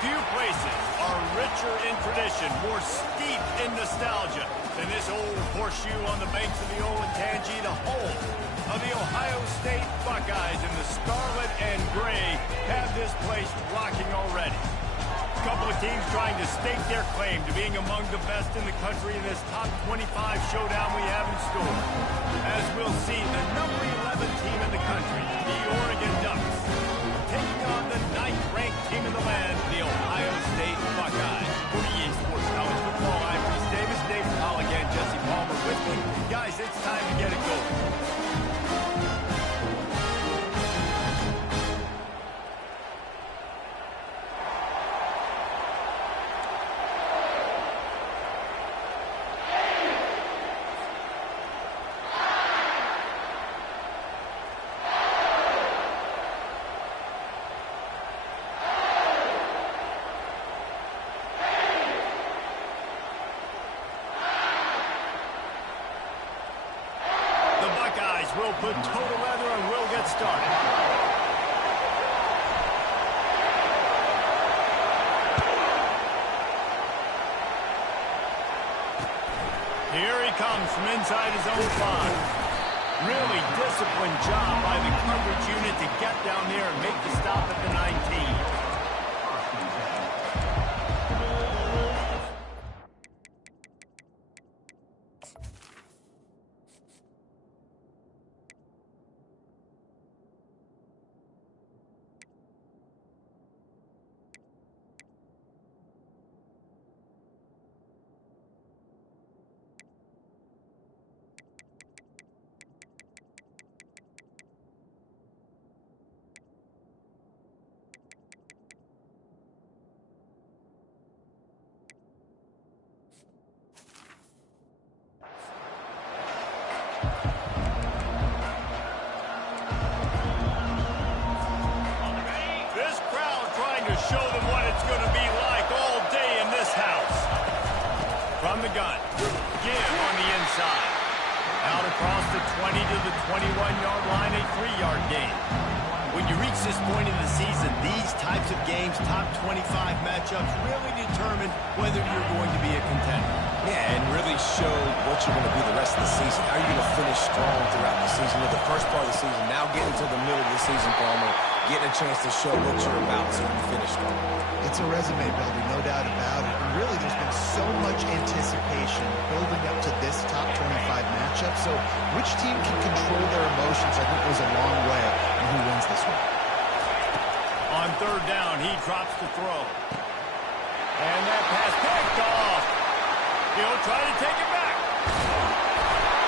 Few places are richer in tradition, more steeped in nostalgia than this old horseshoe on the banks of the Olentangy, the home of the Ohio State Buckeyes. And the scarlet and gray have this place rocking already. A couple of teams trying to stake their claim to being among the best in the country in this top 25 showdown we have in store. As we'll see, the number 11 team in the country, the Oregon Ducks, taking on the 9th-ranked team in the land, the Ohio State Buckeyes. For EA Sports College Football, I'm Reese Davis, David Pollock, and Jesse Palmer with me. Guys, it's time to get it going. We'll put total leather and we'll get started. Here he comes from inside his own 5. Really disciplined job by the coverage unit to get down there and make the stop at the 19. Show them what it's going to be like all day in this house. From the gun, give on the inside. Out across the 20 to the 21-yard line, a 3-yard gain. When you reach this point in the season, these types of games, top 25 matchups, really determine whether you're going to be a contender. Yeah, and really show what you're going to be the rest of the season. How are you going to finish strong throughout the season, with the first part of the season, now getting to the middle of the season, Palmer, getting a chance to show what you're about so you finish strong. It's a resume builder, no doubt about it. And really, there's been so much anticipation building up to this top 25 matchup. So which team can control their emotions, I think, goes a long way in who wins this one. On 3rd down, he drops the throw. And that pass picked off. He'll try to take it back.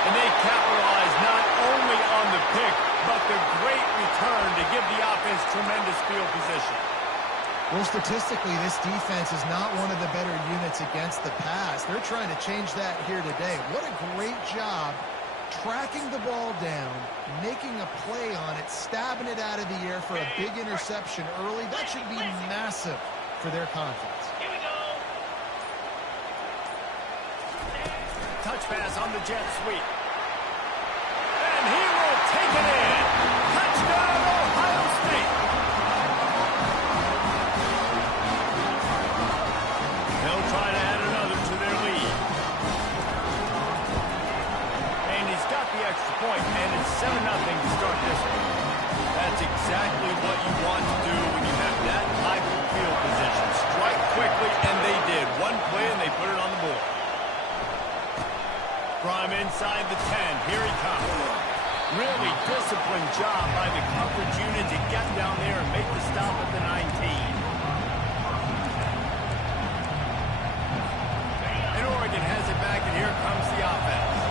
And they capitalize not only on the pick, but the great return to give the offense tremendous field position. Well, statistically, this defense is not one of the better units against the pass. They're trying to change that here today. What a great job tracking the ball down, making a play on it, stabbing it out of the air for a big interception early. That should be massive for their confidence. Here we go. Touch pass on the jet sweep. And he will take it in. Touchdown, Ohio State. They'll try to add another to their lead. And he's got the extra point, and it's 7-0 to start this one. That's exactly what you want to do when you have that type of field position. Strike quickly, and they did. One play, and they put it on the board. From inside the 10, here he comes. Really disciplined job by the coverage unit to get down there and make the stop at the 19. And Oregon has it back, and here comes the offense.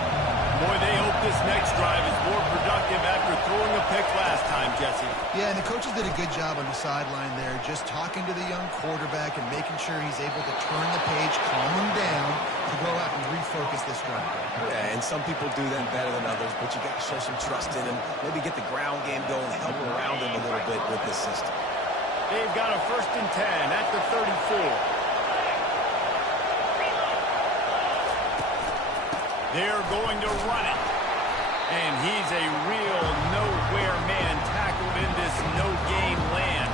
Boy, they hope this next drive is more productive after throwing a pick last time, Jesse. Yeah, and the coaches did a good job on the sideline there, just talking to the young quarterback and making sure he's able to turn the page, calm him down, to go out and refocus this drive. Yeah, and some people do that better than others, but you got to show some trust in him, maybe get the ground game going, help around him a little bit with this system. They've got a 1st and 10 at the 34. They're going to run it. And he's a real nowhere man tackled in this no-gain land.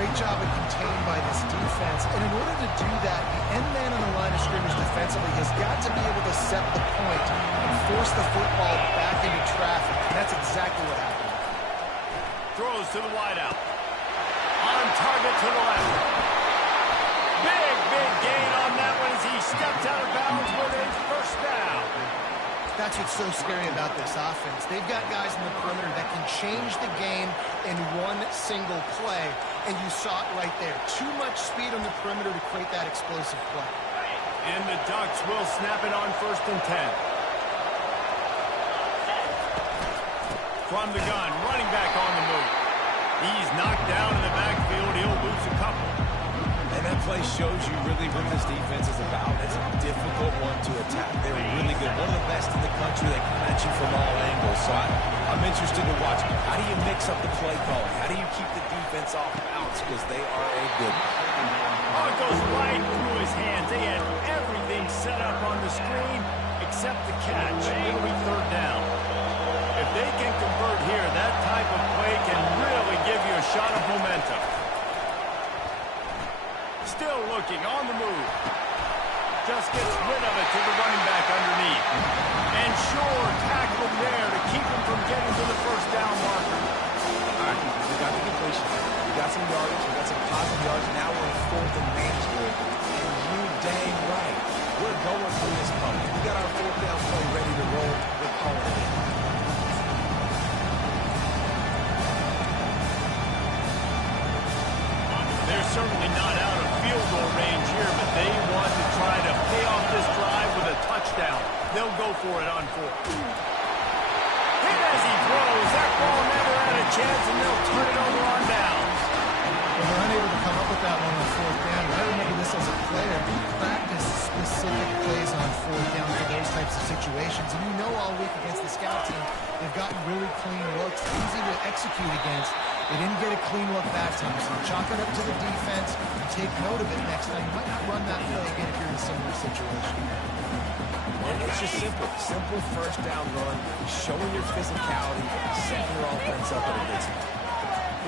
great job of contained by this defense. And in order to do that, the end man on the line of scrimmage defensively has got to be able to set the point and force the football back into traffic. And that's exactly what happened. Throws to the wideout. On target to the left. Big gain on that one as he stepped out of bounds with a first down. That's what's so scary about this offense. They've got guys in the perimeter that can change the game in one single play, and you saw it right there. Too much speed on the perimeter to create that explosive play. And the Ducks will snap it on 1st and 10. From the gun, running back on the move. He's knocked down in the backfield. He'll lose a couple. And that play shows you really what this defense is about. It's a difficult one to attack. They're really good. One of the best in the country. They come at you from all angles. So I'm interested to watch. How do you mix up the play calling? How do you keep the defense off balance? Because they are a good one. Oh, it goes right through his hands. They had everything set up on the screen except the catch. It'll be 3rd down. If they can convert here, that type of play can really give you a shot of momentum. Still looking on the move. Just gets rid of it to the running back underneath. And sure, tackle there to keep him from getting to the first down marker. All right, we got the completion. We got some yardage. We got some positive yards. Now we're in 4th and manageable. And you dang right. We're going through this punt. We got our 4th down play ready to roll. We're calling it in. They're certainly not out of field goal range here, but they want to try to pay off this drive with a touchdown. They'll go for it on 4th. Hit as he throws. That ball never had a chance, and they'll turn it over on downs. When they're unable to come up with that one on 4th down, I remember this as a player. We practice specific plays on 4th down for those types of situations. And you know all week against the scout team, they've gotten really clean looks, easy to execute against. They didn't get a clean look that time, so chalk it up to the defense and take note of it next time. You might not run that play again if you're in a similar situation. And it's just simple. Simple 1st down run, showing your physicality, setting your offense up at a good time.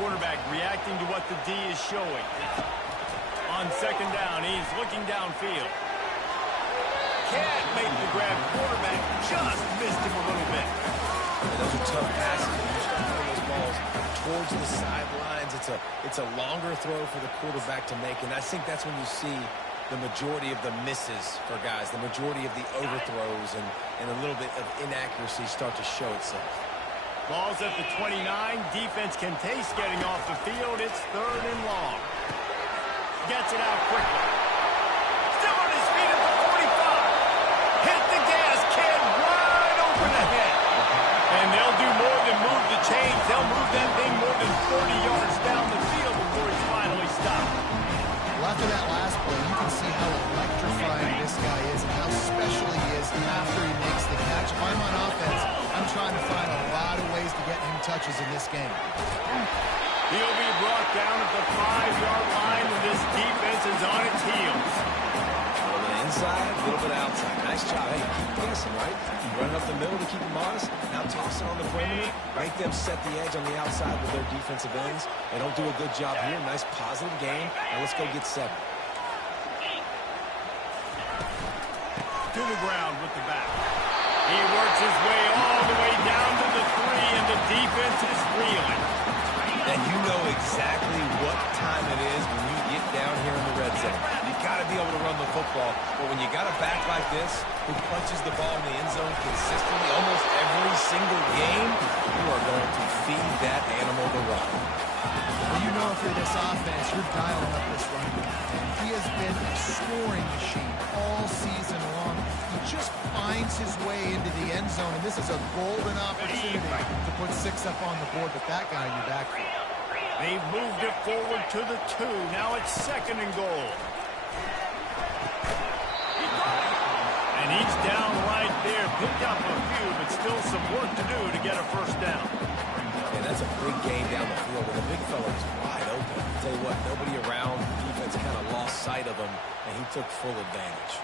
Quarterback reacting to what the D is showing. On 2nd down, he's looking downfield. Can't make the grab. Quarterback just missed him a little bit. And those are tough passes. When you start throwing those balls towards the sidelines, it's a longer throw for the quarterback to make. And I think that's when you see the majority of the misses for guys, the majority of the overthrows and a little bit of inaccuracy start to show itself. Ball's at the 29. Defense can taste getting off the field. It's 3rd and long. Gets it out quickly. Still on his feet at the 45. Hit the gas. Kid wide open ahead. And they'll do more than move the chains. They'll move that thing more than 40 yards down the field before he's finally stopped. Well, after that last play, you can see how electrifying this guy is and how special he is after he makes the catch. If I'm on offense, I'm trying to find a lot of ways to get him touches in this game. He'll be brought down at the 5-yard line, and this defense is on its heels. A little bit inside, a little bit outside. Nice job. Hey, keep guessing, right? Running up the middle to keep them honest. Now tossing on the perimeter. Make them set the edge on the outside with their defensive ends. They don't do a good job here. Nice positive game. Now let's go get 7. To the ground with the back. He works his way all the way down to the 3, and the defense is reeling. And you know exactly what time it is when you get down here in the red zone. You got to be able to run the football. But when you got a back like this who punches the ball in the end zone consistently almost every single game, you are going to feed that animal the run. Well, you know if you're this offense, you're dialing up this running back. He has been a scoring machine all season long. He just finds his way into the end zone, and this is a golden opportunity to put 6 up on the board with that guy in your backfield. They've moved it forward to the 2. Now it's 2nd and goal. And he's down right there. Picked up a few, but still some work to do to get a first down. And that's a big game down the field, and the big fella is wide open. I'll tell you what, nobody around. The defense kind of lost sight of him, and he took full advantage.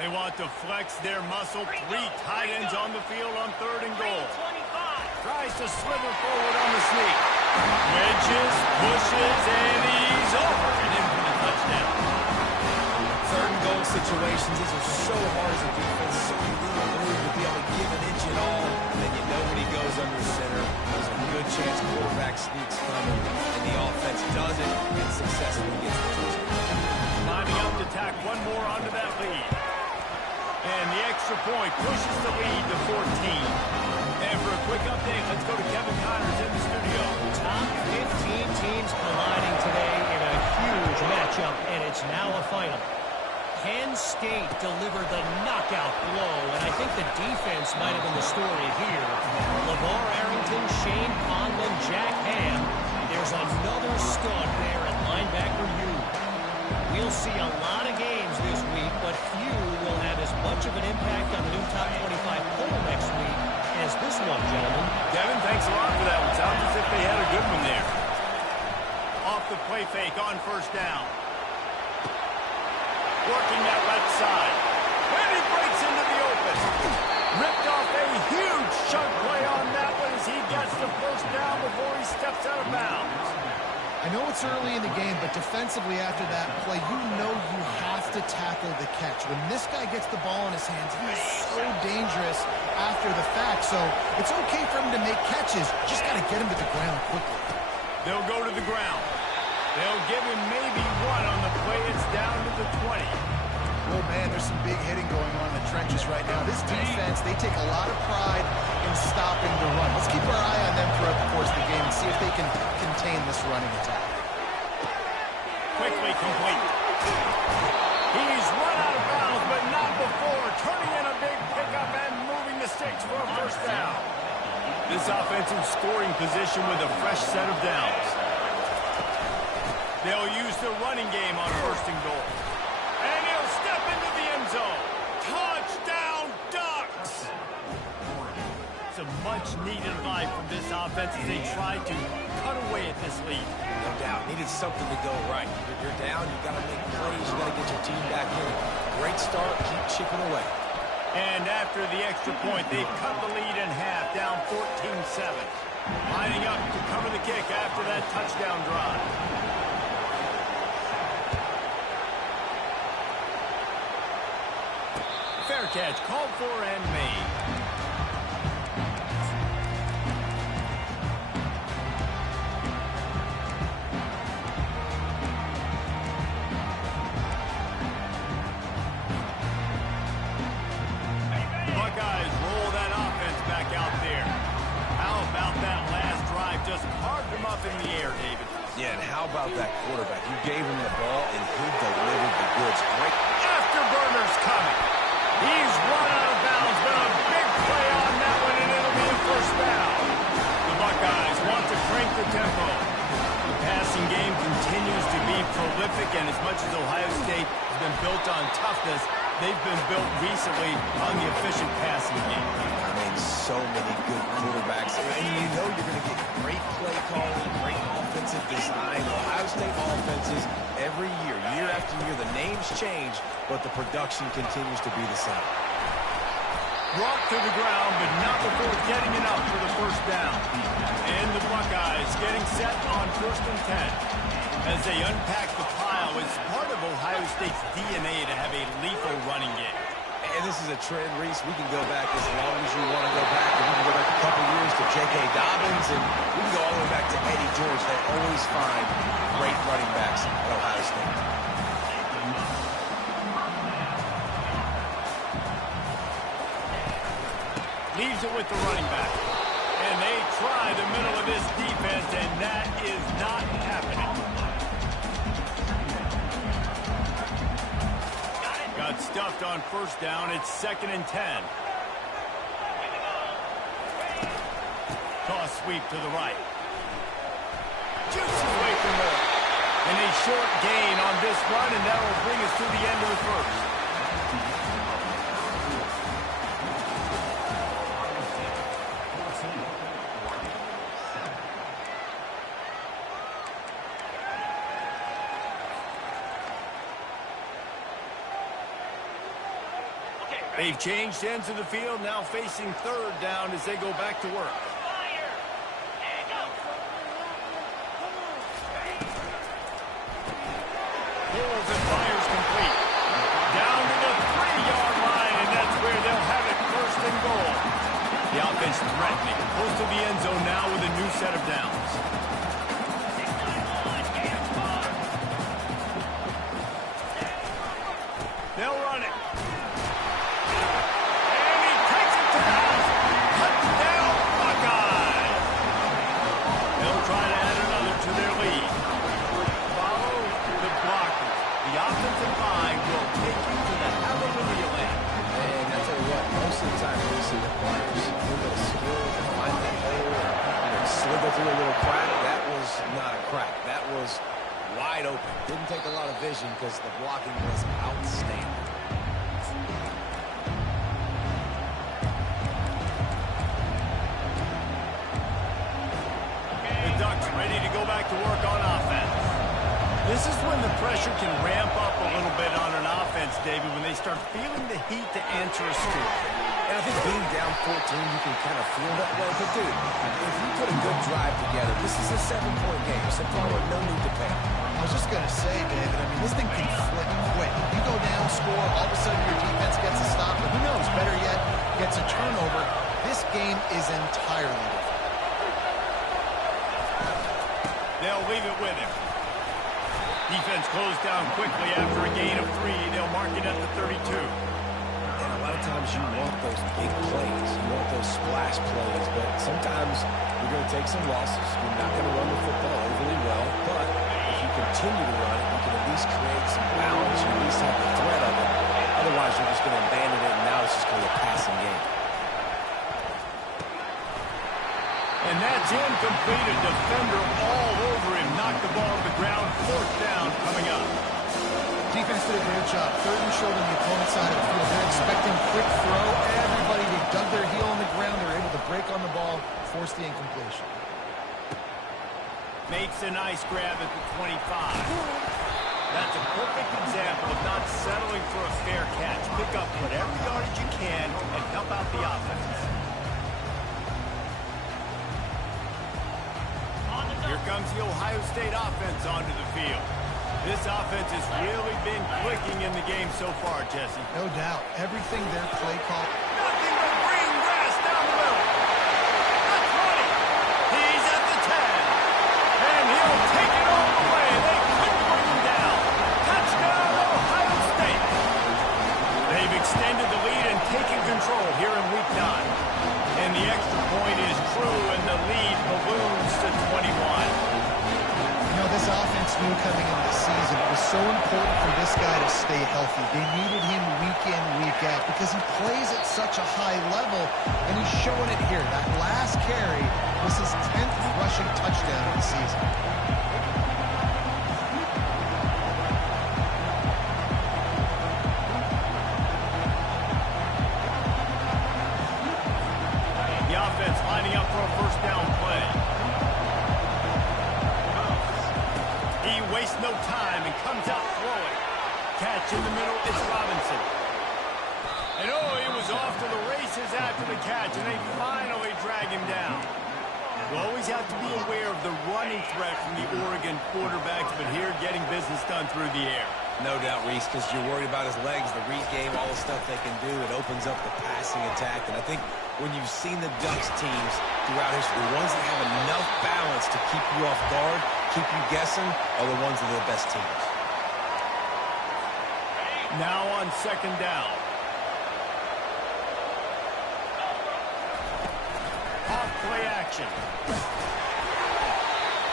They want to flex their muscle. 3 tight ends on the field on 3rd and goal. Tries to slither forward on the sneak. Wedges, pushes, and he's over and in for the touchdown. Third and goal situations, these are so hard as a defense, so little room to be able to give an inch at all, and then you know when he goes under center, there's a good chance quarterback sneaks coming, and the offense does it and successfully gets the touchdown. Lining up to tack one more onto that lead. And the extra point pushes the lead to 14. And for a quick update, let's go to Kevin Connors in the studio. Top 15 teams colliding today in a huge matchup, and it's now a final. Penn State delivered the knockout blow, and I think the defense might have been the story here. LeVar Arrington, Shane Conlon, Jack Ham. There's another stud there at linebacker U. We'll see a lot of games this week, but few will have as much of an impact on the new top 25 poll next week as this one, gentlemen. Devin, thanks a lot for that one. Sounds as if they had a good one there. Off the play fake on first down. Working that left side. And he breaks into the open. Ripped off a huge chunk play on that one as he gets the first down before he steps out of bounds. I know it's early in the game, but defensively after that play, you know you have to tackle the catch. When this guy gets the ball in his hands, he is so dangerous after the fact. So it's okay for him to make catches. Just got to get him to the ground quickly. They'll go to the ground. They'll give him maybe one on the play. It's down to the 20. Oh, man, there's some big hitting going on in the trenches right now. This defense, they take a lot of pride in stopping the run. Let's keep our eye on them throughout the course of the game and see if they can contain this running attack. Quickly complete. He's run out of bounds, but not before. Turning in a big pickup and moving the sticks for a first down. This offensive scoring position with a fresh set of downs. They'll use the running game on first and goal. And he'll step into the end zone. Touchdown, Ducks! Some much-needed life from this offense as they try to cut away at this lead. No doubt. Needed something to go right. You're down, you got to make plays, you got to get your team back in. Great start, keep chipping away. And after the extra point, they've cut the lead in half, down 14-7. Lining up to cover the kick after that touchdown drive. Fair catch, called for and made. Buckeyes roll that offense back out there. How about that last drive? Just carved him up in the air, David. Yeah, and how about that quarterback? You gave him the ball, and he delivered the goods. Great. Afterburners coming. He's run out of bounds, but a big play on that one, and it'll be a first down. The Buckeyes want to crank the tempo. The passing game continues to be prolific, and as much as Ohio State has been built on toughness, they've been built recently on the efficient passing game. I mean, so many good quarterbacks. And you know you're going to get great play calling, great offensive design. Ohio State offenses every year, year after year, the names change, but the production continues to be the same. Brought to the ground, but not before getting enough for the first down. And the Buckeyes getting set on 1st and 10. As they unpack the pile, it's part of Ohio State's DNA to have a lethal running game. And this is a trend, Reese. We can go back as long as you want to go back. And we can go back a couple years to J.K. Dobbins, and we can go all the way back to Eddie George. They always find great running backs at Ohio State. Leaves it with the running back. And they try the middle of this defense, and that is not happening. Got stuffed on first down. It's 2nd and 10. Toss sweep to the right. Juices away from more. And a short gain on this run, and that will bring us to the end of the first. They've changed ends of the field, now facing 3rd down as they go back to work. They'll run it. And he takes it to the house. Touchdown, Buckeyes. They'll try to add another to their lead. Follow the blockers. The offensive line will take you to the hallelujah land. And I tell you what, most of the time when you see the players, a little bit of skill to find that hole and slither through a little crack, that was not a crack. That was wide open. Didn't take a lot of vision because the blocking was outstanding. The Ducks ready to go back to work on offense. This is when the pressure can ramp up a little bit on an offense, David, when they start feeling the heat to answer a score. And I think being down 14, you can kind of feel that way. But, dude, if you put a good drive together, this is a 7-point game. So, Palmer, no need to panic. I was just going to say, David, I mean, this thing can flip quick. You go down, score, all of a sudden your defense gets a stop, but who knows, better yet, gets a turnover. This game is entirely different. They'll leave it with him. Defense closed down quickly after a gain of 3. They'll mark it at the 32. And a lot of times you want those big plays. You want those splash plays. But sometimes you're going to take some losses. You're not going to run the football overly well. But if you continue to run it, you can at least create some balance. You at least have the threat of it. Otherwise, you're just going to abandon it, and now it's just going to be a passing game. And that's incomplete. A defender all over him. Knocked the ball to the ground. 4th down coming up. Defense did a great job. 3rd and short on the opponent's side of the field. They're expecting quick throw. Everybody, they dug their heel on the ground. They're able to break on the ball, force the incompletion. Makes a nice grab at the 25. That's a perfect example of not settling for a fair catch. Pick up whatever yardage you can and help out the offense. Here comes the Ohio State offense onto the field. This offense has really been clicking in the game so far, Jesse. No doubt. Everything their play call. Nothing but green grass down the middle. The 20. He's at the 10. And he'll take it all the way. They couldn't bring him down. Touchdown, Ohio State. They've extended the lead and taken control here in week 9. And the extra point is true, and the lead balloons to 21. You know, this offense knew coming into the season it was so important for this guy to stay healthy. They needed him week in, week out because he plays at such a high level, and he's showing it here. That last carry was his 10th rushing touchdown of the season. The offense lining up for a 1st down play. He wastes no time and comes out throwing. Catch in the middle, it's Robinson. And he was off to the races after the catch, and they finally drag him down. You always have to be aware of the running threat from the Oregon quarterbacks, but here getting business done through the air. No doubt, Reese, because you're worried about his legs, the read game, all the stuff they can do. It opens up the passing attack. And I think when you've seen the Ducks teams throughout history, the ones that have enough balance to keep you off guard, keep you guessing, are the ones that are the best teams. Now on 2nd down. Off play action.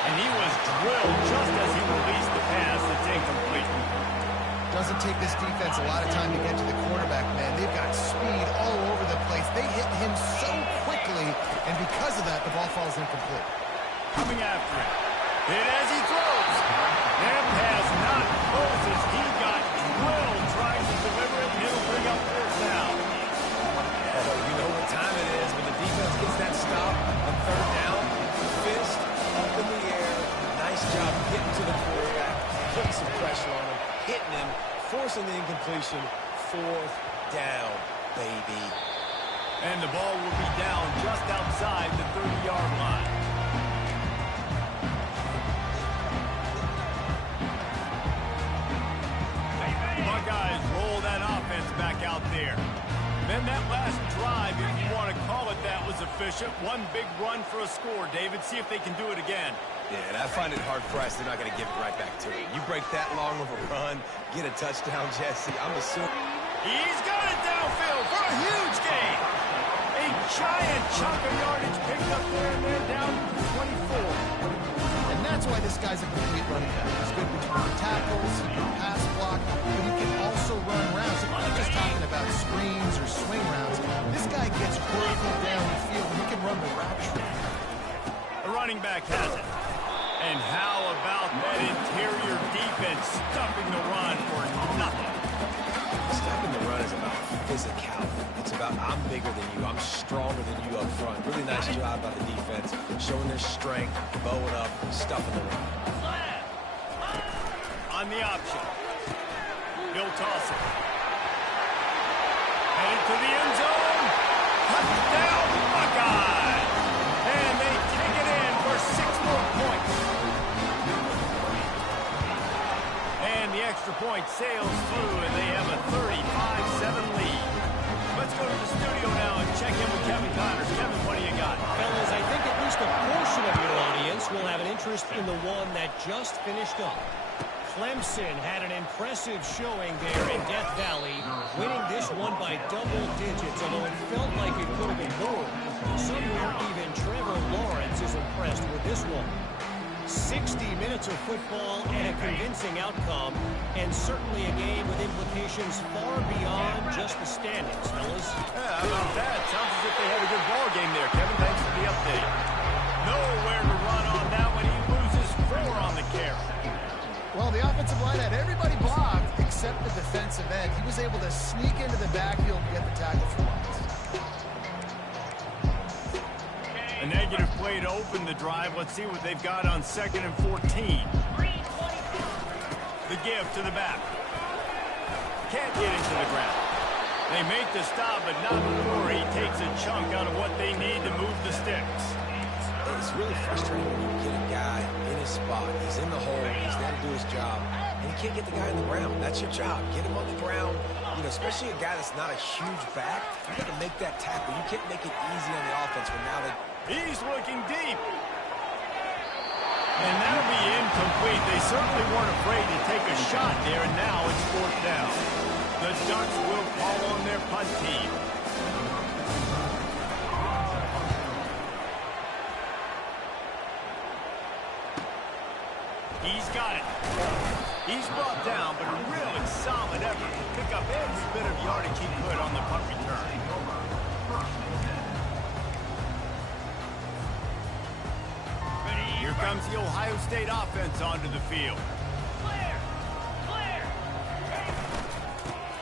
And he was drilled just as he released the pass. It's incomplete. Doesn't take this defense a lot of time to get to the quarterback, man. They've got speed all over the place. They hit him so quickly, and because of that, the ball falls incomplete. Coming after him. Hit as he throws. That pass not close as he got drilled trying to deliver it, and he'll bring up 4th down. You know what time it is when the defense gets that stop on 3rd down. Fist up in the air. Nice job getting to the quarterback, putting some pressure on him, hitting him, forcing the incompletion. 4th down, baby. And the ball will be down just outside the 30-yard line. Buckeyes roll that offense back out there. Then that last drive, if you want to call it that, was efficient. One big run for a score, David. See if they can do it again. Yeah, and I find it hard-pressed they're not going to give it right back to you. You break that long of a run, get a touchdown, Jesse, I'm assuming. He's got it downfield for a huge gain. A giant chunk of yardage picked up there, and they're down to 24. And that's why this guy's a complete running back. He's good between the tackles, he can pass block, but he can also run routes. If I'm just talking about screens or swing routes, this guy gets vertical down the field, and he can run the route tree. The running back has it. And how about that interior defense stuffing the run for nothing? Stopping the run is about physicality. It's about I'm bigger than you, I'm stronger than you up front. Really nice job by the defense, showing their strength, bowing up, stuffing the run. On the option. He'll toss it. Headed to the end zone. Touchdown, Buckeyes! And they take it in for 6 more points. And the extra point sails through, and they have a 35-7 lead. Let's go to the studio now and check in with Kevin Connors. Kevin, what do you got? Fellas, I think at least a portion of your audience will have an interest in the one that just finished up. Clemson had an impressive showing there in Death Valley, winning this one by double digits, although it felt like it could have been more. Somewhere even Trevor Lawrence is impressed with this one. 60 minutes of football and a convincing outcome, and certainly a game with implications far beyond just the standings, fellas. Yeah, how about that? Sounds as if they had a good ball game there, Kevin. Thanks for the update. Nowhere to run on that one. He loses 4 on the carry. Well, the offensive line had everybody blocked except the defensive end. He was able to sneak into the backfield and get the tackle for once. A negative play to open the drive. Let's see what they've got on 2nd and 14. The give to the back. Can't get into the ground. They make the stop, but not before he takes a chunk out of what they need to move the sticks. It's really frustrating when you get a guy in his spot. He's in the hole. He's there to do his job. And you can't get the guy on the ground. That's your job. Get him on the ground. You know, especially a guy that's not a huge back. You got to make that tackle. You can't make it easy on the offense when now they... He's looking deep. And that'll be incomplete. They certainly weren't afraid to take a shot there, and now it's 4th down. The Ducks will call on their punt team. He's got it. He's brought down, but a really solid effort to pick up every bit of yardage he could on the punt return. Here comes the Ohio State offense onto the field.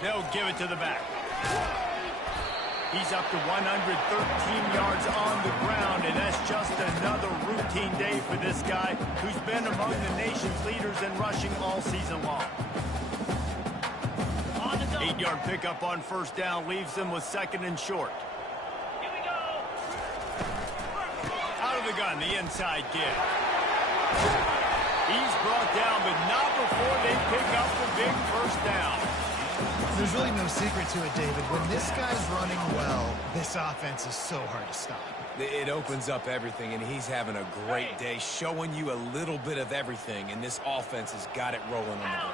They'll give it to the back. He's up to 113 yards on the ground, and that's just another routine day for this guy who's been among the nation's leaders in rushing all season long. 8-yard pickup on 1st down leaves them with 2nd and short. Out of the gun, the inside give. He's brought down, but not before they pick up the big 1st down. There's really no secret to it, David. When this guy's running well, this offense is so hard to stop. It opens up everything, and he's having a great day, showing you a little bit of everything, and this offense has got it rolling on the ground.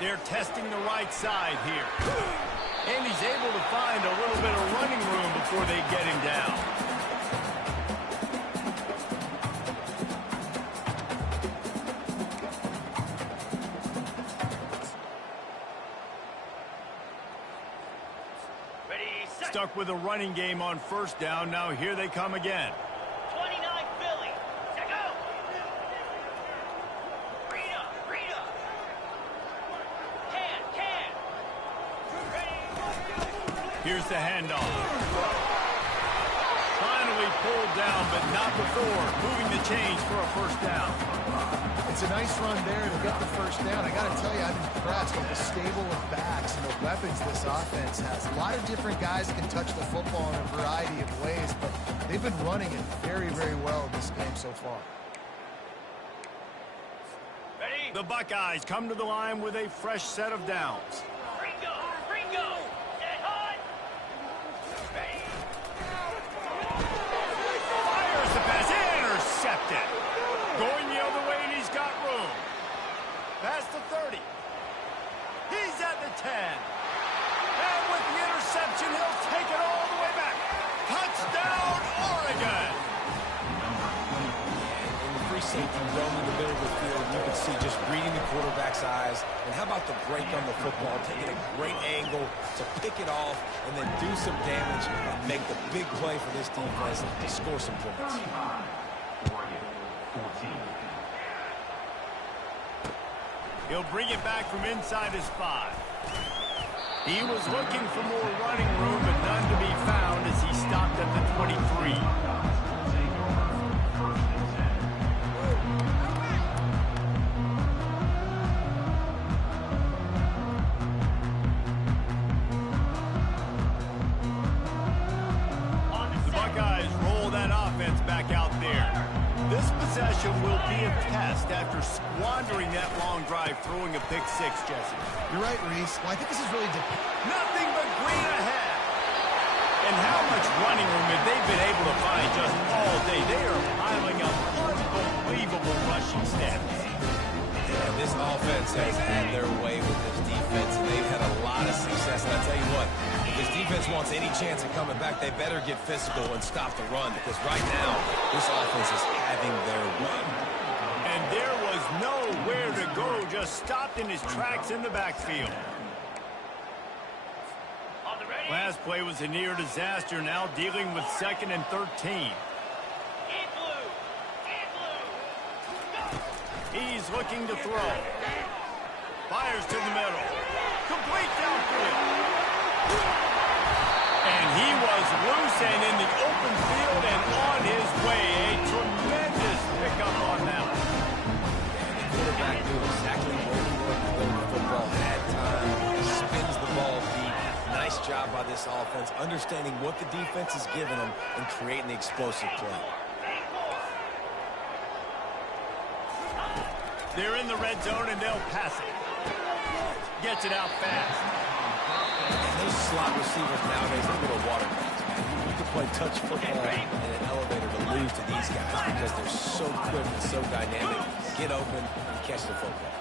They're testing the right side here. And he's able to find a little bit of running room before they get him down. Stuck with a running game on 1st down. Now here they come again. 29 Philly. Check out. Rita. Can. Here's the handoff. Finally pulled down, but not before. Moving the chains for a 1st down. It's a nice run there to get the 1st down. I got to tell you, I'm impressed with the stable of backs and the weapons this offense has. A lot of different guys can touch the football in a variety of ways, but they've been running it very, very well in this game so far. Ready? The Buckeyes come to the line with a fresh set of downs. Ringo. Dead hot. Fires the pass in. 30. He's at the 10. And with the interception, he'll take it all the way back. Touchdown, Oregon! In the free safety roaming the middle of the field, you can see just reading the quarterback's eyes. And how about the break on the football, taking a great angle to pick it off and then do some damage and make the big play for this defense to score some points. He'll bring it back from inside his 5. He was looking for more running room, but none to be found as he stopped at the 23. The Buckeyes roll that offense back out there. This possession will be a test after squandering that long drive, throwing a pick 6, Jesse. You're right, Reese. Well, I think this is really Nothing but green ahead. And how much running room have they been able to find just all day? They are piling up unbelievable rushing stats. Yeah, this offense has had their way with this defense, and they've had a lot of success. And I tell you what, if this defense wants any chance of coming back, they better get physical and stop the run, because right now, this offense is having their run. And there was nowhere to go, just stopped in his tracks in the backfield. On the ready. Last play was a near disaster, now dealing with 2nd and 13. In blue. In blue. Go. He's looking to throw. Fires to the middle. Complete downfield. And he was loose and in the open field and on his way. A tremendous pickup on that one. And the quarterback knew exactly where he wanted to go with the football at time. Spins the ball deep. Nice job by this offense, understanding what the defense is giving them and creating the explosive play. They're in the red zone and they'll pass it. Gets it out fast. And those slot receivers nowadays, they're little water guys. You can play touch football in an elevator to lose to these guys because they're so quick and so dynamic. Get open and catch the football.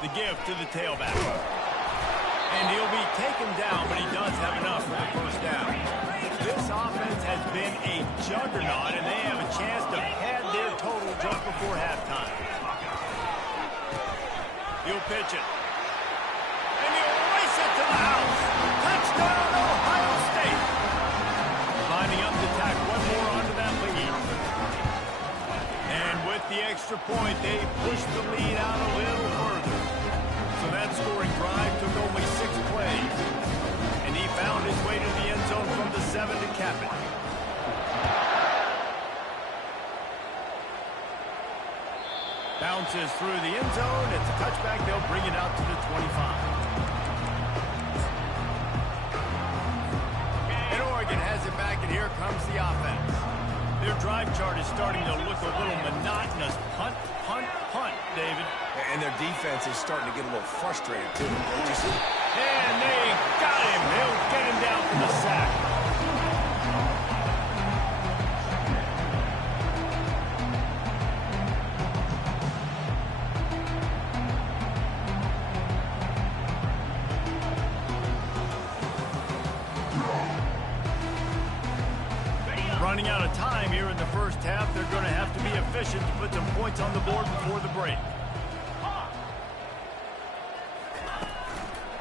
The give to the tailback. And he'll be taken down, but he does have enough for the first down. This offense has been a juggernaut, and they have a chance to pad their total just before halftime. He'll pitch it. And he'll race it to the house. Touchdown, Ohio State. Lining up to tack one more onto that lead. And with the extra point, they push the lead out a little further. So that scoring drive took only 6 plays. And he found his way to the end zone from the 7 to cap it. Bounces through the end zone. It's a touchback. They'll bring it out to the 25. And Oregon has it back, and here comes the offense. Their drive chart is starting to look a little monotonous. Punt, punt, punt, David. And their defense is starting to get a little frustrated, too. And they got him. They'll get him down for the sack. Running out of time here in the first half. They're going to have to be efficient to put some points on the board before the break.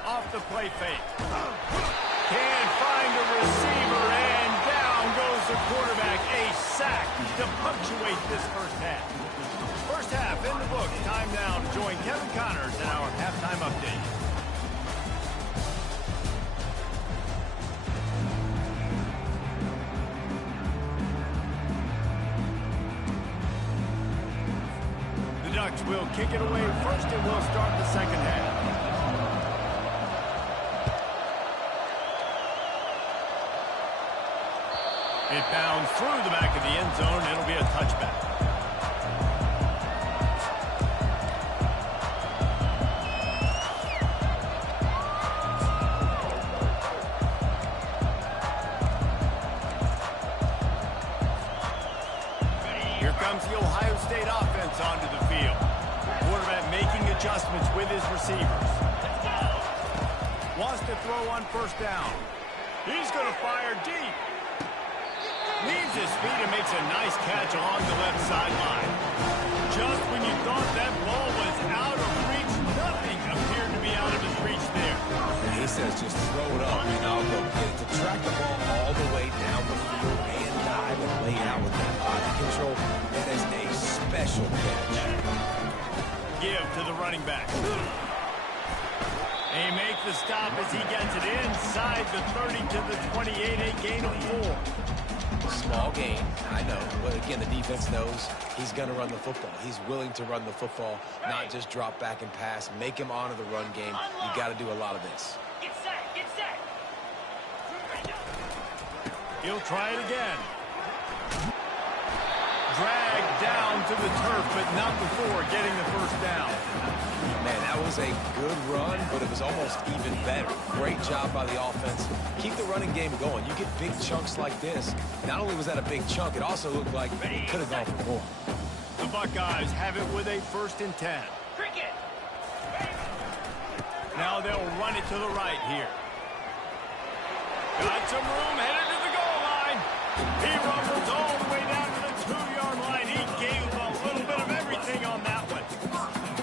Off the play fake. Can't find a receiver, and down goes the quarterback. A sack to punctuate this first half. First half in the books. Time now to join Kevin Connors in our halftime update. The Ducks will kick it away first, and we'll start the second half. It bounds through the back of the end zone. It'll be a touchback. Here comes the Ohio State offense onto the field. Quarterback making adjustments with his receivers. Wants to throw on first down. He's going to fire deep. Leaves his feet and makes a nice catch along the left sideline. Just when you thought that ball was out of reach, nothing appeared to be out of his reach there. And he says just throw it up and I'll go get it. To track the ball all the way down the field and dive and lay out with that body control, that is a special catch. Give to the running back. They make the stop as he gets it inside the 30 to the 28, a gain of 4. Small gain, I know, but again, the defense knows he's going to run the football. He's willing to run the football, not just drop back and pass, make him honor the run game. You got to do a lot of this. Get set, get set. He'll try it again. Dragged down to the turf, but not before getting the first down. Man, that was a good run, but it was almost even better. Great job by the offense. Keep the running game going. You get big chunks like this. Not only was that a big chunk, it also looked like it could have gone for more. The Buckeyes have it with a 1st and 10. Cricket. Now they'll run it to the right here. Got some room, headed to the goal line. He rumbles all the way down to the 2-yard line. He gave a little bit of everything on that one.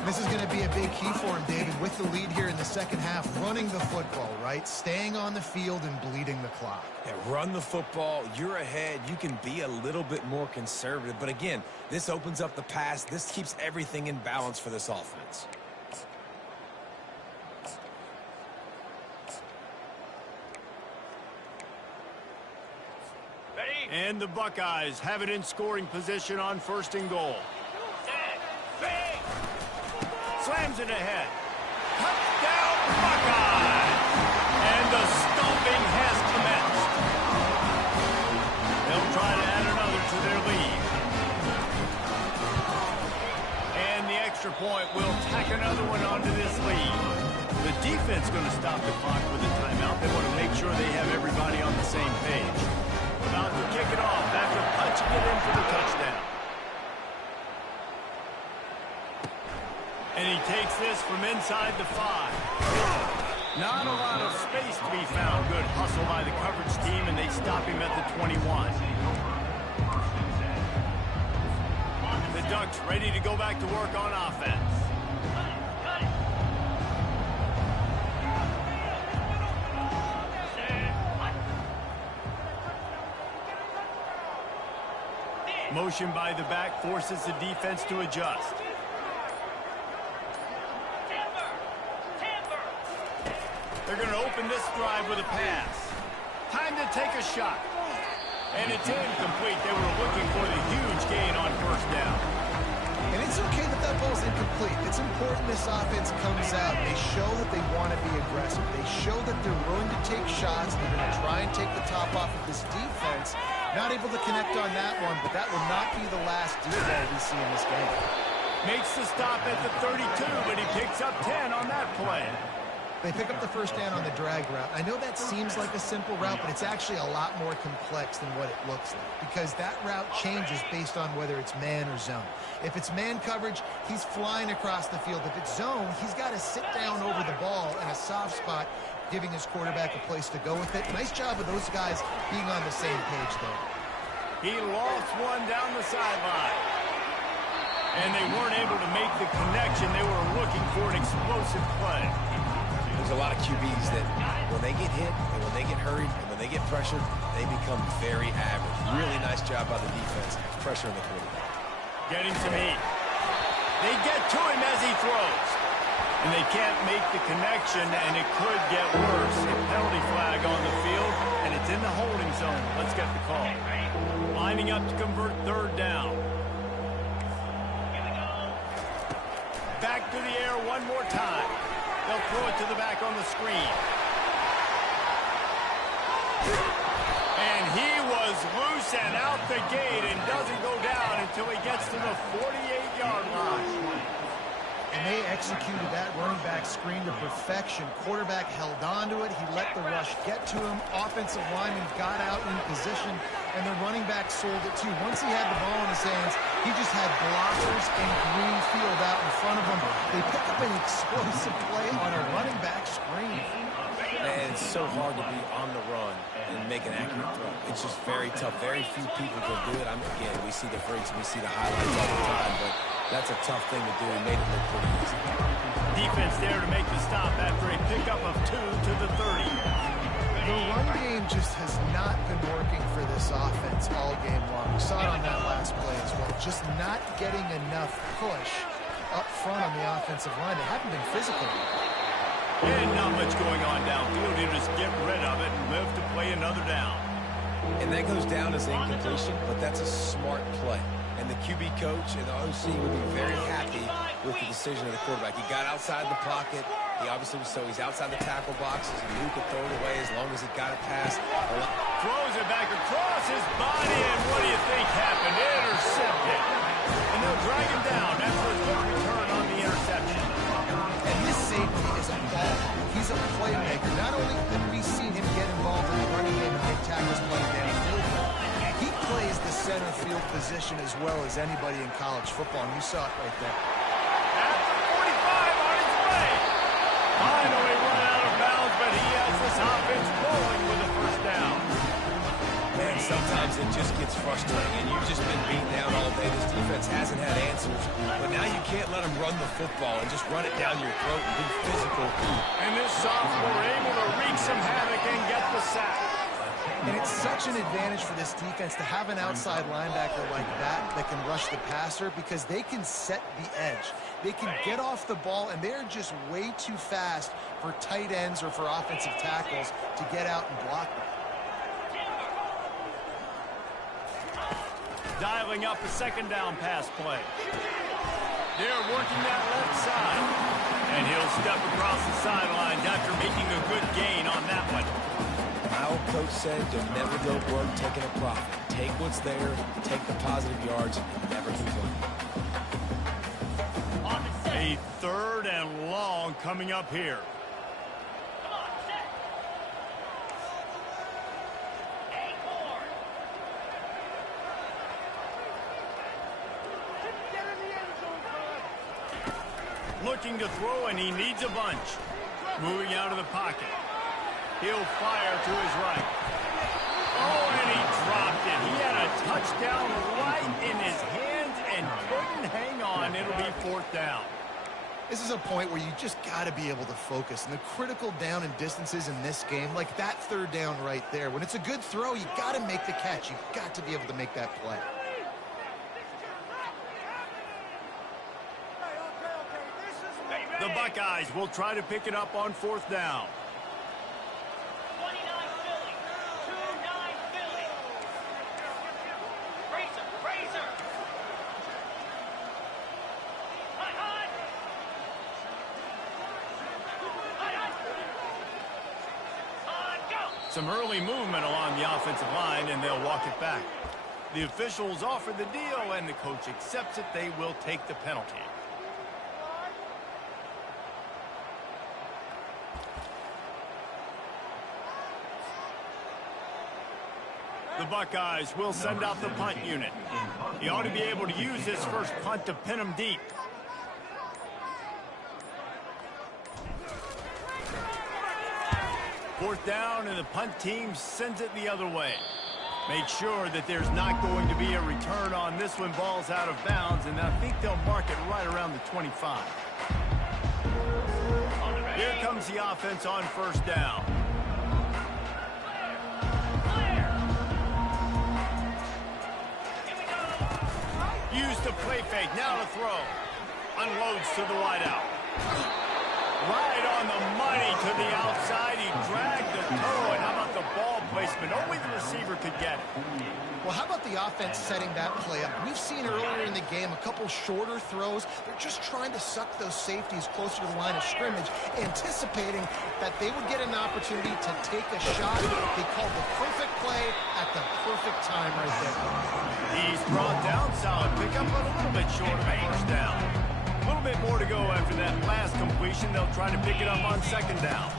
This is going to be a big key for him, David, with the lead here in the second half. Running the football, right? Staying on the field and bleeding the clock. Yeah, run the football. You're ahead. You can be a little bit more conservative. But again, this opens up the pass. This keeps everything in balance for this offense. Ready? And the Buckeyes have it in scoring position on 1st and goal. Set. Bang. Slams it ahead. Touchdown, Buckeyes! And the stomping has commenced. They'll try to add another to their lead. And the extra point will tack another one onto this lead. The defense going to stop the clock with a timeout. They want to make sure they have everybody on the same page. About to kick it off after punching it in for the touchdown. And he takes this from inside the 5. Not a lot of space to be found. Good hustle by the coverage team, and they stop him at the 21. The Ducks ready to go back to work on offense. Cut it. Motion by the back forces the defense to adjust. They're going to open this drive with a pass. Time to take a shot. And it's incomplete. They were looking for the huge gain on first down. And it's okay that that ball's incomplete. It's important this offense comes out. They show that they want to be aggressive. They show that they're willing to take shots. They're going to try and take the top off of this defense. Not able to connect on that one, but that will not be the last deal that we see in this game. Makes the stop at the 32, but he picks up 10 on that play. They pick up the first down on the drag route. I know that seems like a simple route, but it's actually a lot more complex than what it looks like because that route changes based on whether it's man or zone. If it's man coverage, he's flying across the field. If it's zone, he's got to sit down over the ball in a soft spot, giving his quarterback a place to go with it. Nice job of those guys being on the same page there. He lofts one down the sideline. And they weren't able to make the connection. They were looking for an explosive play. There's a lot of QBs that when they get hit and when they get hurried and when they get pressured, they become very average. Really nice job by the defense, pressuring the quarterback. Getting some heat. They get to him as he throws. And they can't make the connection, and it could get worse. A penalty flag on the field, and it's in the holding zone. Let's get the call. Lining up to convert 3rd down. Back to the air one more time. They'll throw it to the back on the screen. And he was loose and out the gate and doesn't go down until he gets to the 48-yard line. And they executed that running back screen to perfection. Quarterback held on to it. He let the rush get to him. Offensive lineman got out in position, and the running back sold it too. Once he had the ball in his hands, he just had blockers and green field out in front of him. They pick up an explosive play on a running back screen. And it's so hard to be on the run and make an accurate throw. It's just very tough. Very few people can do it. Again, we see the freaks, we see the highlights all the time, but that's a tough thing to do. He made it look pretty easy. Defense there to make the stop after a pickup of 2 to the 30. The run game just has not been working for this offense all game long. We saw it on that last play as well. Just not getting enough push up front on the offensive line. They haven't been physical. And not much going on downfield. You just get rid of it and live to play another down. And that goes down as incompletion, but that's a smart play. And the QB coach and the OC would be very happy with the decision of the quarterback. He got outside the pocket. He obviously was he's outside the tackle boxes. He knew he could throw it away as long as he got it past. Throws it back across his body, and what do you think happened? Intercepted. And they'll drag him down after a good return on the interception. And his safety is a ball. He's a playmaker. Not only have we seen him get involved in the running game and make tackles playing downfield, he plays the center field position as well as anybody in college football, and you saw it right there. At the 45 on his way. Finally run out of bounds, but he has this offense rolling with a first down. Man, sometimes it just gets frustrating, and you've just been beaten down all day. This defense hasn't had answers, but now you can't let them run the football and just run it down your throat and be physical. And this sophomore able to wreak some havoc and get the sack. And it's such an advantage for this defense to have an outside linebacker like that can rush the passer because they can set the edge. They can get off the ball, and they're just way too fast for tight ends or for offensive tackles to get out and block them. Dialing up a second down pass play. They're working that left side. And he'll step across the sidelines after making a good gain on that one. My old coach said, you'll never go broke taking a profit. Take what's there, take the positive yards, and never complain. A third and long coming up here. Come on, set. Acorn. Get in the end zone, Looking to throw, and he needs a bunch. Moving out of the pocket. He'll fire to his right. Oh, and he dropped it. He had a touchdown right in his hands and couldn't hang on. It'll be fourth down. This is a point where you just got to be able to focus. And the critical down and distances in this game, like that third down right there, when it's a good throw, you got to make the catch. You've got to be able to make that play. The Buckeyes will try to pick it up on fourth down. 29 Philly. 2-9 Philly. Razor. Hot. Go. Some early movement along the offensive line, and they'll walk it back. The officials offer the deal, and the coach accepts it. They will take the penalty. The Buckeyes will send out the punt unit. He ought to be able to use his first punt to pin him deep. Fourth down, and the punt team sends it the other way. Make sure that there's not going to be a return on this when ball's out of bounds, and I think they'll mark it right around the 25. Here comes the offense on first down. Used to play fake, now to throw. Unloads to the wideout. Right on the money to the outside. He dragged the toe, and how about the ball placement? Only the receiver could get it. Well, how about the offense setting that play up? We've seen earlier in the game a couple shorter throws. They're just trying to suck those safeties closer to the line of scrimmage, anticipating that they would get an opportunity to take a shot. They called the perfect play at the perfect time right there. He's brought down, solid pickup, but a little bit short of a first down. little bit more to go after that last completion. They'll try to pick it up on second down.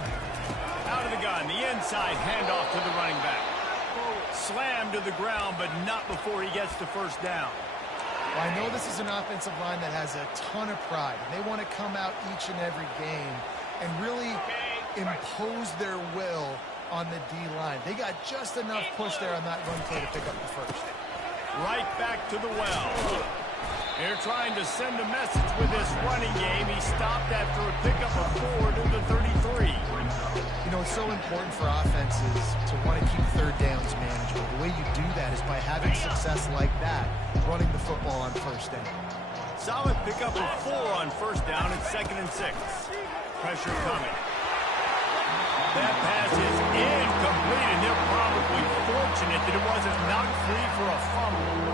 Out of the gun, the inside handoff to the running back. Slammed to the ground, but not before he gets to first down. Well, I know this is an offensive line that has a ton of pride, and they want to come out each and every game and really impose their will on the D-line. They got just enough push there on that run play to pick up the first. Right back to the well. They're trying to send a message with this running game. He stopped after a pickup of 4 to the 33. You know, it's so important for offenses to want to keep third downs manageable. The way you do that is by having success like that, running the football on first down. Solid pickup of 4 on first down and 2nd and 6. Pressure coming. That pass is incomplete, and they're probably fortunate that it wasn't knocked free for a fumble.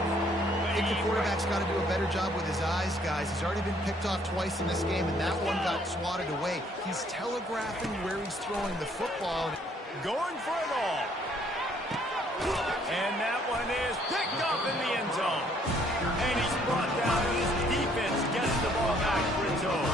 I think the quarterback's got to do a better job with his eyes, guys. He's already been picked off twice in this game, and that one got swatted away. He's telegraphing where he's throwing the football. Going for it all. And that one is picked up in the end zone. And he's brought down, and his defense gets the ball back for its own.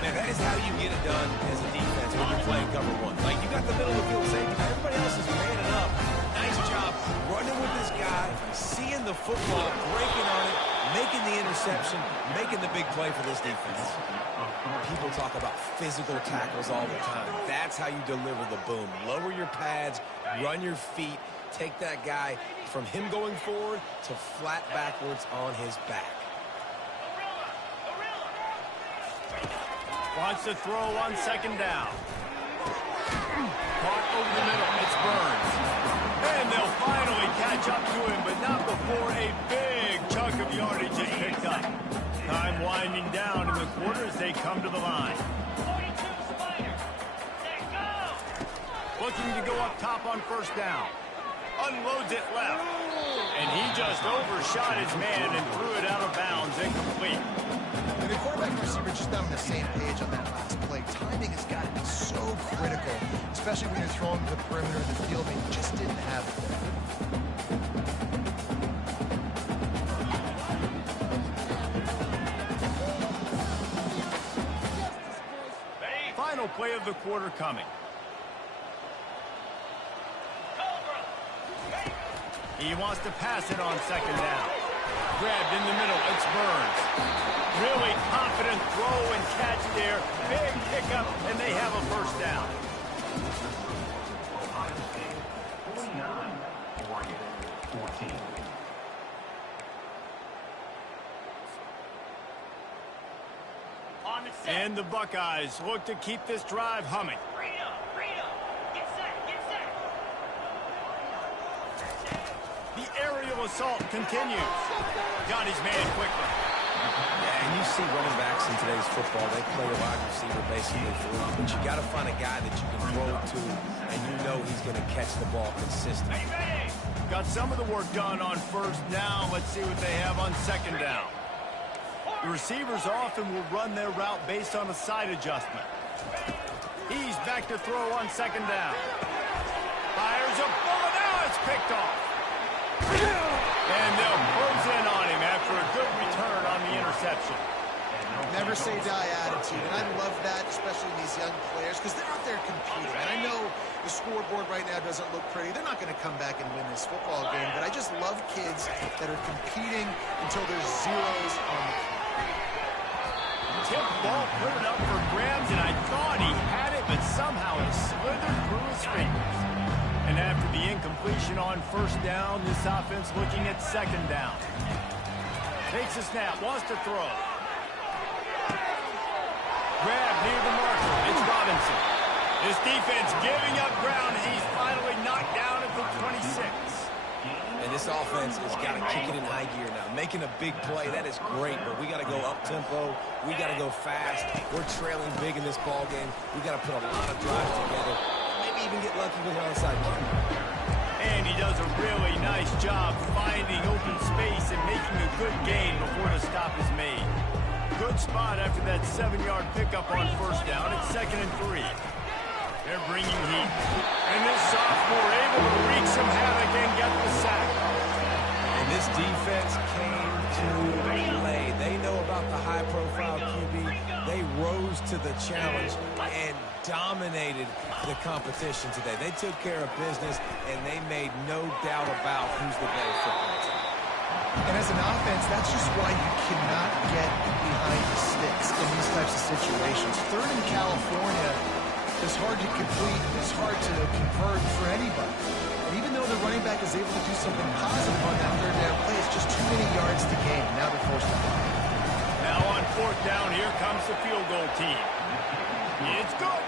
Man, that is how you get it done as a defense when you're playing cover one. Like, you got the middle of the field safety, but everybody else is manning up. Nice job running with this guy, seeing the football, breaking on it, making the interception, making the big play for this defense. People talk about physical tackles all the time. That's how you deliver the boom. Lower your pads, run your feet, take that guy from him going forward to flat backwards on his back. Wants to throw on second down. Caught over the middle. It's Burns. And they'll finally catch up to him, but not before a big chunk of yardage is picked up. Time winding down in the quarter as they come to the line. Looking to go up top on first down. Unloads it left. And he just overshot his man and threw it out of bounds, incomplete. And the quarterback and receiver just not on the same page on that last play. Timing has got to be so critical, especially when you're throwing to the perimeter of the field, and you just didn't have it there. Final play of the quarter coming. He wants to pass it on second down. Grabbed in the middle. It's Burns. Really confident throw and catch there. Big pickup, and they have a first down. And the Buckeyes look to keep this drive humming. The aerial assault continues. Got his man quickly. Yeah, and you see running backs in today's football, they play a wide receiver basically for you, but you got to find a guy that you can throw it to, and you know he's going to catch the ball consistently. Got some of the work done on first down. Let's see what they have on second down. The receivers often will run their route based on a side adjustment. He's back to throw on second down. Fires a bullet. Now it's picked off. And they'll close in on him after a good return on the interception. Never say die attitude, and I love that, especially in these young players, because they're out there competing. And I know the scoreboard right now doesn't look pretty. They're not going to come back and win this football game, but I just love kids that are competing until there's zeros on the field. Tip ball, put it up for grabs, and I thought he had it, but somehow it slithered through his fingers. And after the incompletion on first down, this offense looking at second down. Takes a snap, wants to throw. Grab near the marker. It's Robinson. This defense giving up ground. He's finally knocked down at the 26. And this offense has got to kick it in high gear now. Making a big play, that is great, but we got to go up-tempo. We got to go fast. We're trailing big in this ball game. We got to put a lot of drives together. Maybe even get lucky with an onside kick. And he does a really nice job finding open space and making a good gain before the stop is made. Good spot after that 7-yard pickup on first down. It's 2nd and 3. They're bringing heat. And this sophomore able to wreak some havoc and get the sack. And this defense came to play. They know about the high-profile QB. They rose to the challenge and dominated the competition today. They took care of business, and they made no doubt about who's the better football team. And as an offense, that's just why you cannot get behind the sticks in these types of situations. Third in California is hard to complete. It's hard to convert for anybody. And even though the running back is able to do something positive on that third down play, it's just too many yards to gain. Now they're forced to punt. Now on fourth down, here comes the field goal team. It's good.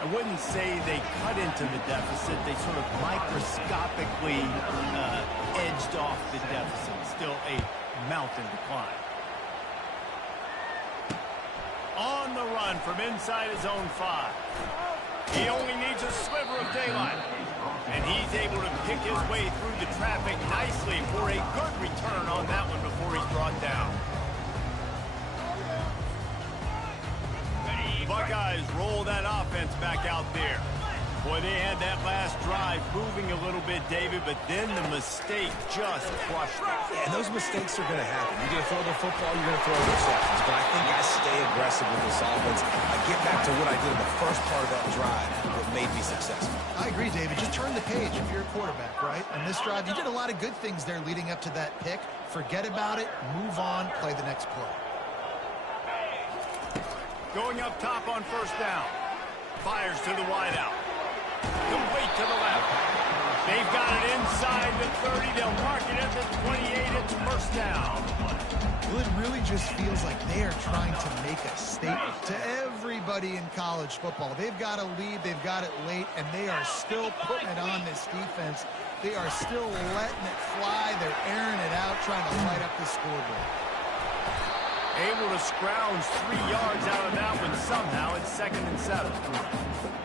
I wouldn't say they cut into the deficit. They sort of microscopically edged off the deficit. Still a mountain to climb. On the run from inside his own 5. He only needs a sliver of daylight. And he's able to pick his way through the traffic nicely for a good return on that one before he's brought down. Buckeyes roll that offense back out there. Boy, they had that last drive moving a little bit, David, but then the mistake just crushed them. Yeah, and those mistakes are going to happen. You're going to throw the football, you're going to throw interceptions. But I think I stay aggressive with this offense. I get back to what I did in the first part of that drive that made me successful. I agree, David. Just turn the page if you're a quarterback, right? On this drive, you did a lot of good things there leading up to that pick. Forget about it, move on, play the next play. Going up top on first down. Fires to the wideout. Complete to the left. They've got it inside the 30. They'll mark it at the 28. It's first down. Well, it really just feels like they are trying to make a statement to everybody in college football. They've got a lead, they've got it late, and they are still putting it on this defense. They are still letting it fly. They're airing it out, trying to light up the scoreboard. Able to scrounge 3 yards out of that one somehow. It's 2nd and 7.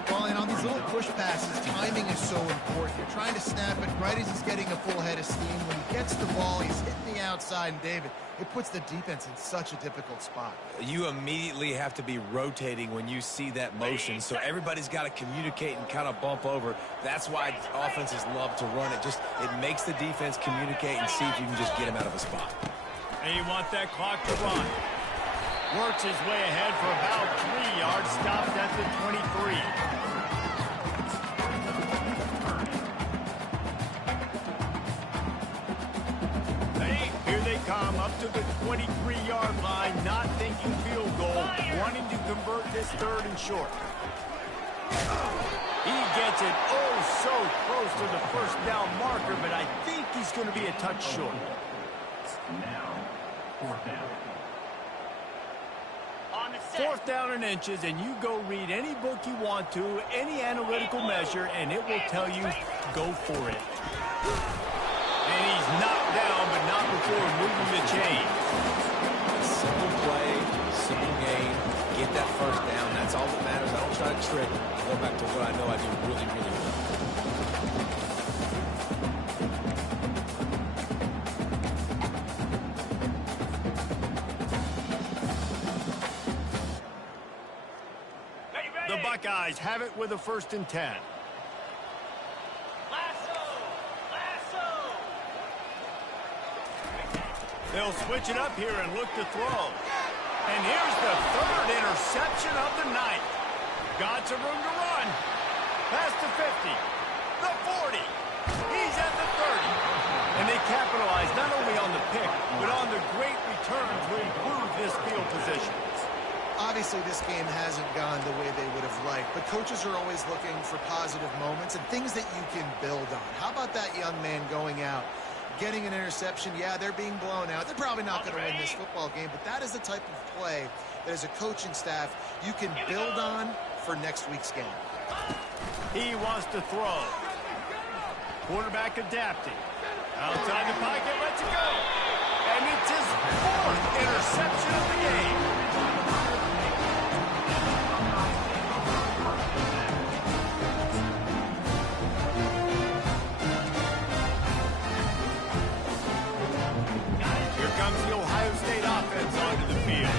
Well, and on these little push passes, timing is so important. You're trying to snap it right as he's getting a full head of steam. When he gets the ball, he's hitting the outside, and David, it puts the defense in such a difficult spot. You immediately have to be rotating when you see that motion, so everybody's got to communicate and kind of bump over. That's why offenses love to run it. It makes the defense communicate and see if you can just get him out of a spot. They want that clock to run. Works his way ahead for about 3 yards. Stopped at the 23. Here they come up to the 23-yard line, not thinking field goal, wanting to convert this 3rd and short. He gets it so close to the first down marker, but I think he's going to be a touch short. Now, fourth down. Fourth down and inches, and you go read any book you want to, any analytical measure, and it will tell you, go for it. And he's knocked down, but not before moving the chain. Simple play, simple game. Get that first down. That's all that matters. I don't try to trick. I go back to what I know I do really, really well. The Buckeyes have it with a 1st and 10. They'll switch it up here and look to throw. And here's the 3rd interception of the night. Got some room to run. Past the 50. The 40. He's at the 30. And they capitalize not only on the pick, but on the great return to improve this field position. Obviously, this game hasn't gone the way they would have liked, but coaches are always looking for positive moments and things that you can build on. How about that young man going out, getting an interception? Yeah, they're being blown out. They're probably not going to win this football game, but that is the type of play that as a coaching staff you can build on for next week's game. He wants to throw. Quarterback adapting. Outside the pocket, lets it go. And it's his 4th interception of the game. Here comes the Ohio State offense onto the field.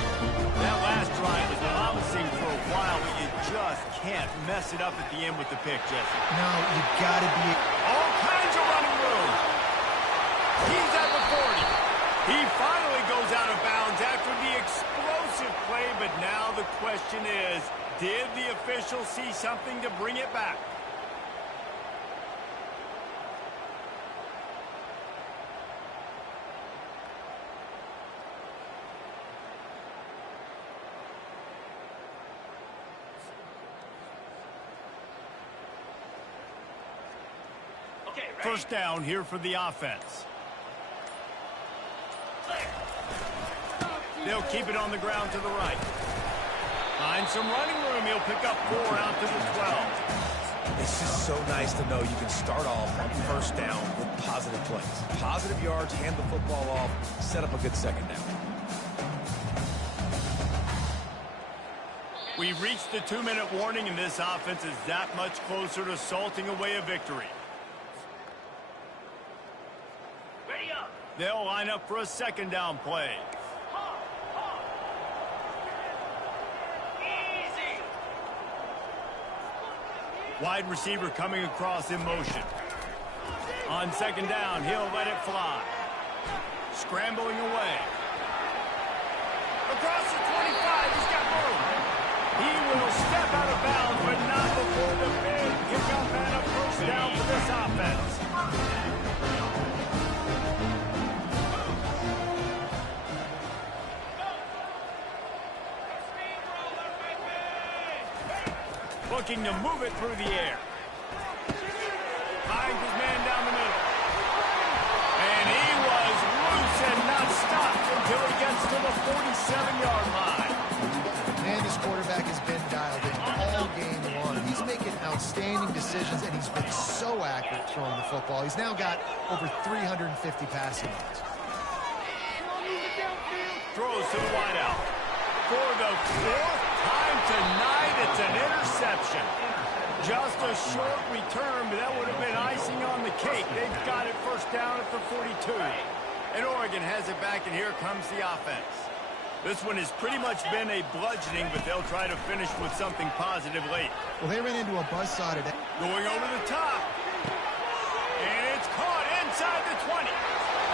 That last drive was promising for a while, but you just can't mess it up at the end with the pick, Jesse. No, you've got to be... All kinds of running room. He's at the 40. He finally goes out of bounds after the explosive play, but now the question is, did the official see something to bring it back? First down here for the offense. They'll keep it on the ground to the right. Find some running room. He'll pick up 4 out to the 12. It's just so nice to know you can start off on first down with positive plays. Positive yards, hand the football off, set up a good second down. We've reached the 2-minute warning, and this offense is that much closer to salting away a victory. They'll line up for a second down play. Wide receiver coming across in motion. On second down, he'll let it fly. Scrambling away. Across the 25, he's got room. He will step out of bounds, but not before the big kickoff and a first down for this offense. Looking to move it through the air. Finds his man down the middle. And he was loose and not stopped until he gets to the 47-yard line. Man, this quarterback has been dialed in all game long. He's making outstanding decisions, and he's been so accurate throwing the football. He's now got over 350 passing yards. Throws to the wideout. For the 4th time tonight, it's an interception. Just a short return, but that would have been icing on the cake. They've got it first down at the 42. And Oregon has it back, and here comes the offense. This one has pretty much been a bludgeoning, but they'll try to finish with something positive late. Well, they ran into a buzzsaw today. Going over the top. And it's caught inside the 20.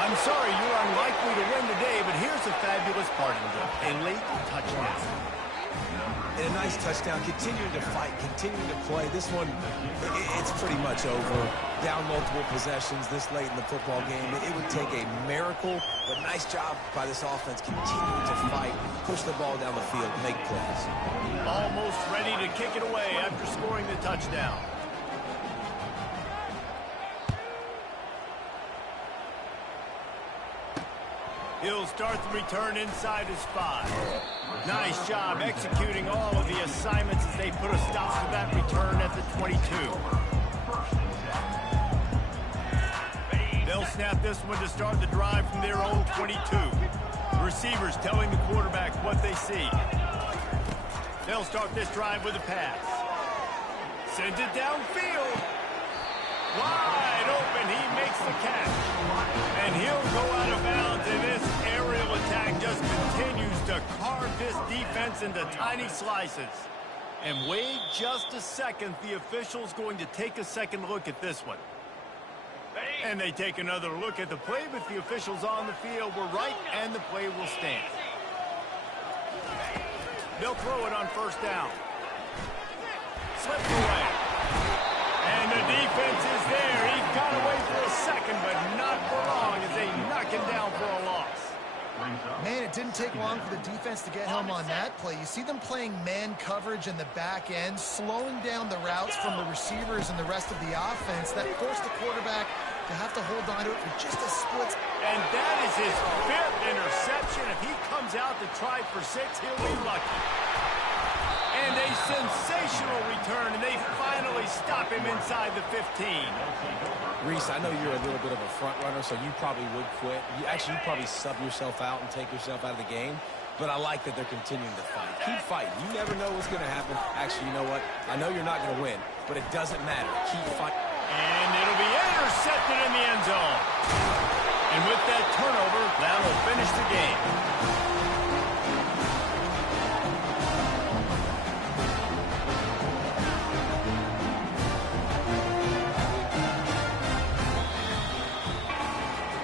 I'm sorry you're unlikely to win today, but here's a fabulous parting gift. A late touchdown. And a nice touchdown, continuing to fight, continuing to play. This one, it's pretty much over. Down multiple possessions this late in the football game. It would take a miracle, but nice job by this offense continuing to fight, push the ball down the field, make plays. Almost ready to kick it away after scoring the touchdown. He'll start the return inside his 5. Nice job executing all of the assignments as they put a stop to that return at the 22. They'll snap this one to start the drive from their own 22. The receivers telling the quarterback what they see. They'll start this drive with a pass. Sends it downfield. Wide open, he makes the catch. And he'll go out of bounds, and this aerial attack just continues to carve this defense into tiny slices. And wait just a second, the official's going to take a second look at this one. And they take another look at the play, but the officials on the field were right, and the play will stand. They'll throw it on first down. Slipped away. And the defense is there. He got away for a second, but not for long as they knock him down for a loss. Man, it didn't take long for the defense to get home on that play. You see them playing man coverage in the back end, slowing down the routes from the receivers and the rest of the offense. That forced the quarterback to have to hold on to it for just a split. And that is his 5th interception. If he comes out to try for 6, he'll be lucky. And a sensational return, and they finally stop him inside the 15. Reese, I know you're a little bit of a front runner, so you probably would quit. You'd probably sub yourself out and take yourself out of the game. But I like that they're continuing to fight. Keep fighting. You never know what's going to happen. Actually, you know what? I know you're not going to win, but it doesn't matter. Keep fighting. And it'll be intercepted in the end zone. And with that turnover, that'll finish the game.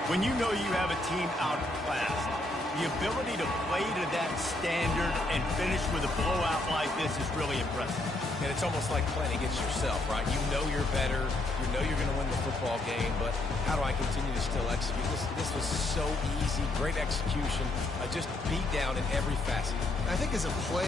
When you know you have a team outclassed, the ability to play to that standard and finish with a blowout like this is really impressive. And it's almost like playing against yourself, right? You know you're better. You know you're going to win the football game, but how do I continue to still execute? This was so easy. Great execution. Just beat down in every facet. I think as a player,